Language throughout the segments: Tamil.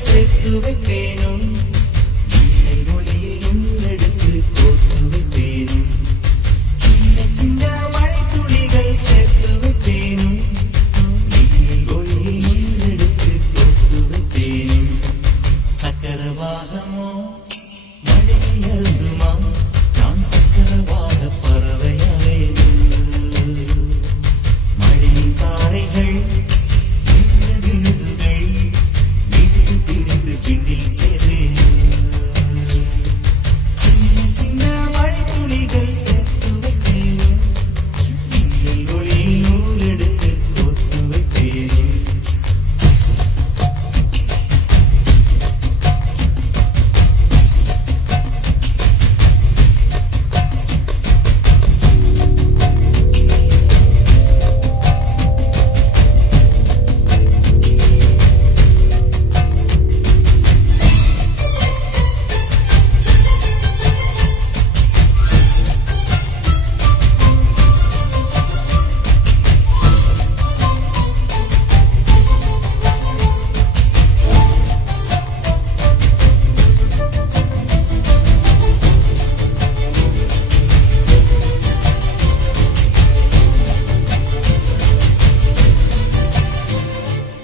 சேர்த்து வைப்பேனும் ஒளியில் உள்ளெடுத்து கோத்து வைப்பேனும் சின்ன சின்ன மழை துளிகள் சேர்த்து வைப்பேனும் ஒளியில் உள்ளெடுத்து கோத்து வைப்பேனும் சக்கரவாகமோ மழையை அருந்துமா நான் சக்கரவாக பறவையாவேன் மழையின் தாரைகள்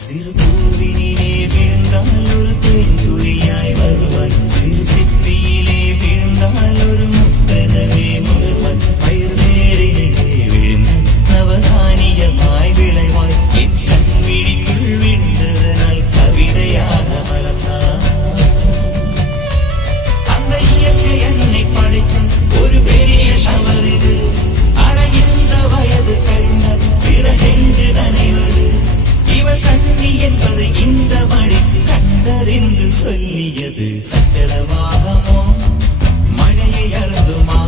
சிறு பூவினிலே விழுந்தால் ஒரு தேன்துளியாய் வருவாய் சிறு சிப்பியிலே விழுந்தால் ஒரு முத்தனவே முழுவாய் பயிர் வேரிலே விழுந்த நவதானியமாய் விளைவாய் என் கண்விழிக்குள் விழுந்ததனால் கவிதையாக மலர்ந்தான் அந்த இயற்கை என்னை படைத்த ஒரு பெரிய ஷவர் இது அட இந்த வயது கழிந்த பிறகென்று நனைவது இவள் கண்ணி என்பது இந்த மழை கண்டறிந்து சொல்லியது சக்கரவாகமோ மழையை அருந்துமா